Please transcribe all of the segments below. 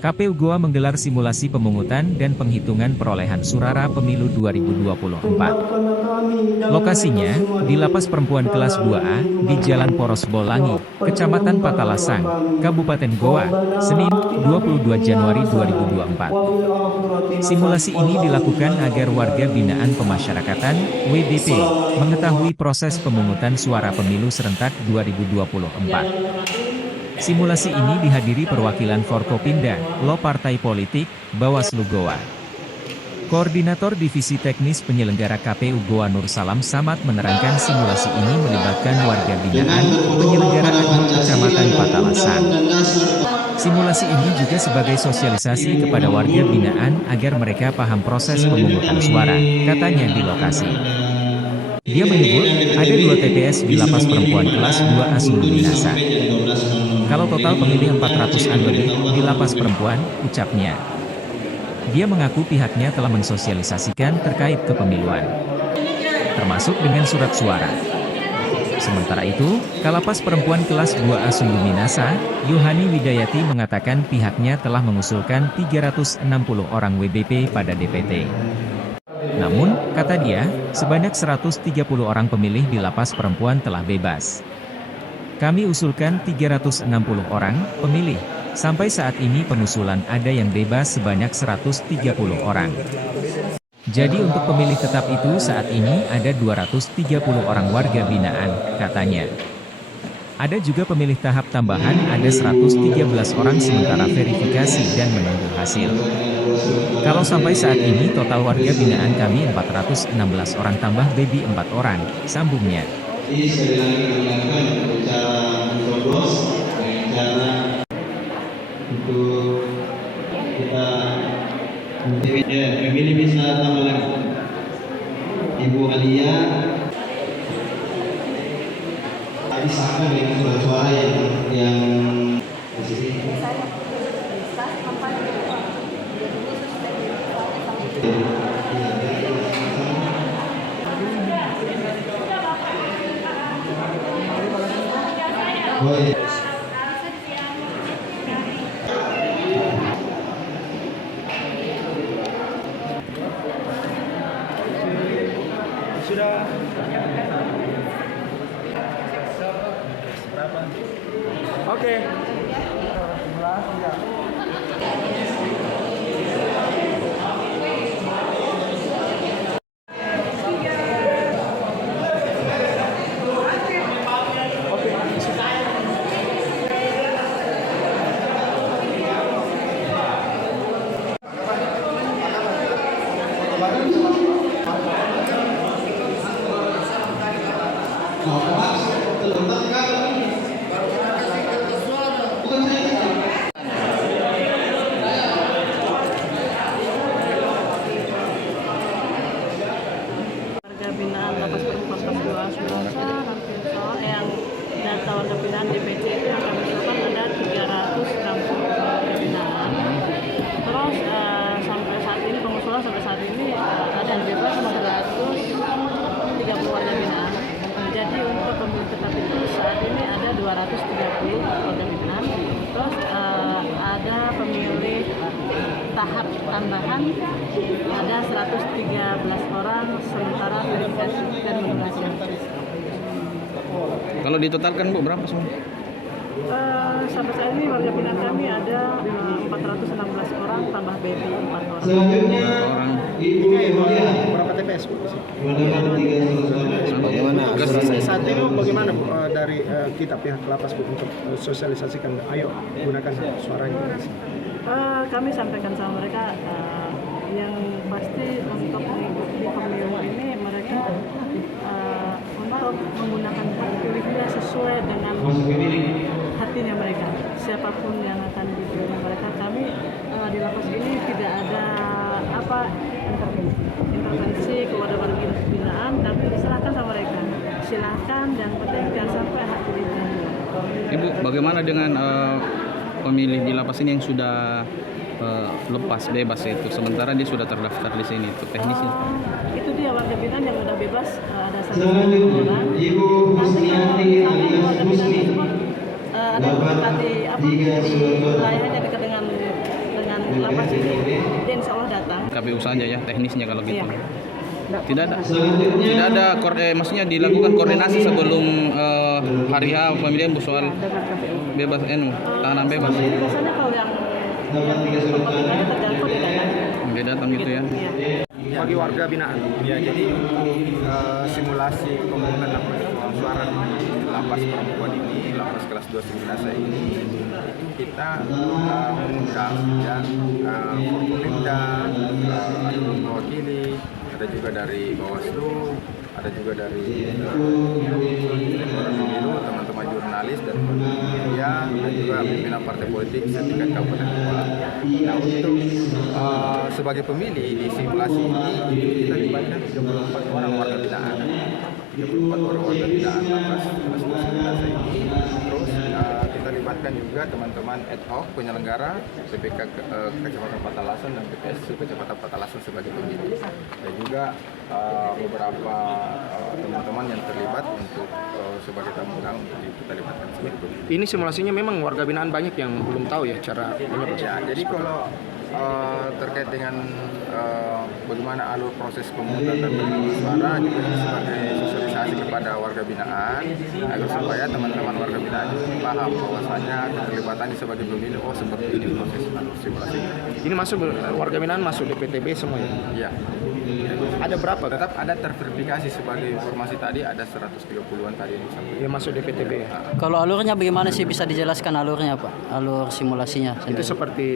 KPU Goa menggelar simulasi pemungutan dan penghitungan perolehan suara pemilu 2024. Lokasinya, di Lapas Perempuan Kelas 2A, di Jalan Poros Bolangi, Kecamatan Patalasang, Kabupaten Goa, Senin, 22 Januari 2024. Simulasi ini dilakukan agar warga binaan pemasyarakatan, WBP, mengetahui proses pemungutan suara pemilu serentak 2024. Simulasi ini dihadiri perwakilan Forkopimda, LO Partai Politik, Bawaslu Goa. Koordinator Divisi Teknis Penyelenggara KPU Goa Nur Salam Samad menerangkan simulasi ini melibatkan warga binaan, penyelenggaraan Kecamatan Patalasang. Simulasi ini juga sebagai sosialisasi kepada warga binaan agar mereka paham proses pemungutan suara, katanya di lokasi. Dia menyebut, ada 2 TPS di Lapas Perempuan Kelas 2A Sulu Minasa. Kalau total pemilih 400-an lebih di Lapas Perempuan, ucapnya. Dia mengaku pihaknya telah mensosialisasikan terkait kepemiluan, termasuk dengan surat suara. Sementara itu, Kalapas Perempuan Kelas 2A Sulu Minasa, Yohani Widayati mengatakan pihaknya telah mengusulkan 360 orang WBP pada DPT. Namun, kata dia, sebanyak 130 orang pemilih di Lapas Perempuan telah bebas. Kami usulkan 360 orang pemilih. Sampai saat ini pengusulan ada yang bebas sebanyak 130 orang. Jadi untuk pemilih tetap itu saat ini ada 230 orang warga binaan, katanya. Ada juga pemilih tahap tambahan ada 113 orang sementara verifikasi dan menunggu hasil. Kalau sampai saat ini total warga binaan kami 416 orang tambah baby 4 orang, sambungnya. Jadi sekali lagi kami lakukan secara mencoblos dengan cara untuk kita pemilih bisa tambah lagi. Ibu Alia tadi sama dengan suara-suara yang di sini. Oh, iya. Sudah. Oke. Warga binaan Lapas Perempuan Kelas 2A Sulawesi, yang data warga binaan DPC itu yang kami usulkan ada 360 warga binaan. Terus sampai saat ini pengusulan sampai saat ini ada yang bebas 130 warga binaan. Jadi untuk pemilih tetap itu saat ini ada 230 warga binaan. Terus ada pemilih tahap tambahan ada 113 orang sementara verifikasi dan menunggu. Kalau ditotalkan Bu berapa semua? Sampai saat ini warga binaan kami ada 416 orang tambah baby 4 orang. Selanjutnya Ibu Emilia. Berapa TPS Bu? Bagaimana? Saat ini bagaimana Bu, dari kita pihak lapas Bu untuk sosialisasikan, ayo gunakan suaranya. Kami sampaikan sama mereka yang pasti untuk mengikuti pemilu ini mereka untuk menggunakan hak pilihnya sesuai dengan hatinya mereka. Siapapun yang akan dipilih mereka, kami di lapas ini tidak ada intervensi kepada warga binaan, tapi diserahkan sama mereka. Silahkan dan penting jangan sampai hak pilihnya. Ibu, bagaimana dengan pemilih di lapas ini yang sudah lepas bebas itu, sementara dia sudah terdaftar di sini, itu teknisnya? Itu dia warga binaan yang sudah bebas ada satu Selanjutnya orang. Ibu Husniati alias Husni ada mendekati dapat 3 surat suara. wilayahnya dekat dengan lapas ini, dia insya Allah datang. KPU saja ya teknisnya kalau gitu. Iya. Tidak ada maksudnya dilakukan koordinasi sebelum hari H pemilihan Bu soal Dengan KPU. bebas tahanan bebas. Biasanya kalau yang pembangunannya terjangkau dia datang. Dia datang gitu ya. Iya. Bagi warga binaan. Ya, jadi simulasi pemungutan suara di lapas perempuan ini, lapas kelas 2 Seminasa ini, itu kita mengundang ya Forkopimda, ada mewakili, ada juga dari Bawaslu, ada juga dari pemilu, teman-teman jurnalis dan media, dan juga pimpinan partai politik setingkat kabupaten kota. Nah, untuk sebagai pemilih di simulasi ini kita libatkan 34 orang warga binaan. 34 orang warga binaan lapas kelas 2 Seminasa ini. Terus kita libatkan juga teman-teman ad hoc penyelenggara PPK Kecamatan Patalasan dan PPSU Kecamatan Patalasan sebagai pemilih. Dan juga beberapa teman-teman yang terlibat untuk sebagai tamu undangan untuk kita libatkan sebagai pemilih. Ini simulasinya memang warga binaan banyak yang belum tahu ya cara Ya, jadi kalau terkait dengan bagaimana alur proses pemungutan dan penghitungan suara juga ini sebagai sosialisasi kepada warga binaan agar supaya teman-teman warga binaan paham bahwasanya keterlibatannya sebagai pemilih seperti ini proses alur simulasi. ini masuk warga binaan masuk DPTB semua ya. Ya. Ada berapa? Tetap ada terverifikasi sebagai informasi tadi ada 130-an tadi yang disampaikan. Yang masuk DPTB. Kalau alurnya bagaimana sih, bisa dijelaskan alurnya Pak? Alur simulasinya Itu sendiri. seperti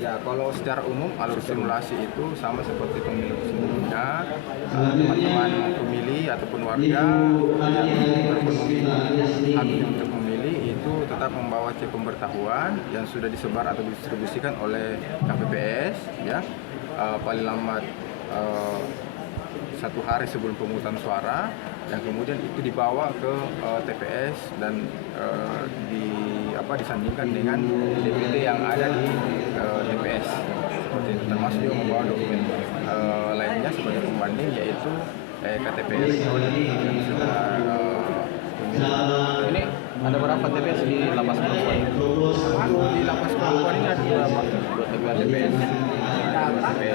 Ya, kalau secara umum alur simulasi itu sama seperti pemilu sebelumnya. Teman-teman pemilih ataupun warga yang berpenuhi haknya untuk memilih itu tetap membawa cek pemberitahuan yang sudah disebar atau didistribusikan oleh KPPS ya, paling lambat 1 hari sebelum pemungutan suara, yang kemudian itu dibawa ke TPS dan disandingkan dengan DPT yang ada di TPS. Seperti itu, termasuk juga membawa dokumen lainnya sebagai pembanding, yaitu KTP elektronik yang sudah Ini ada berapa TPS di lapas perempuan? di lapas perempuan ini ada berapa? 2 TPS.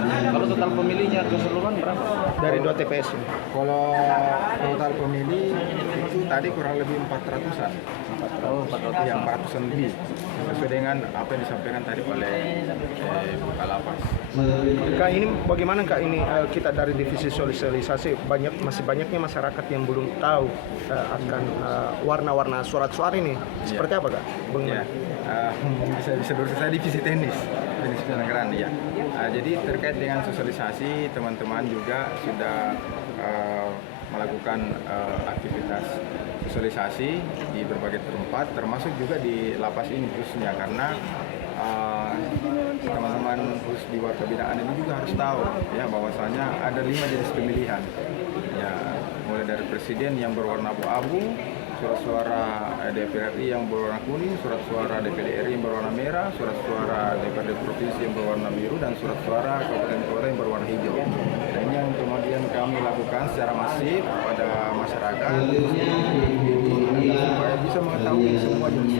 Kalau total pemilihnya keseluruhan berapa? dari 2 TPS. Kalau total pemilih itu tadi kurang lebih 400-an. Yang 400-an lebih. Sesuai dengan apa yang disampaikan tadi oleh Kalapas. Kak, ini bagaimana Kak ini kita dari divisi sosialisasi masih banyaknya masyarakat yang belum tahu akan warna-warna surat suara ini. Seperti apa Kak? Ya, bisa berusaha saya divisi teknis penyelenggaraan ya. Jadi terkait dengan sosialisasi, teman-teman juga sudah melakukan aktivitas sosialisasi di berbagai tempat, termasuk juga di lapas ini khususnya, karena teman-teman khusus di warga binaan ini juga harus tahu ya bahwasanya ada 5 jenis pemilihan ya, mulai dari presiden yang berwarna abu-abu, surat suara DPR RI yang berwarna kuning, surat suara DPD RI yang berwarna merah, surat suara DPRD provinsi yang berwarna biru, dan surat suara kabupaten kota yang berwarna hijau. Dan ini yang kemudian kami lakukan secara masif pada masyarakat supaya bisa mengetahui semua jenis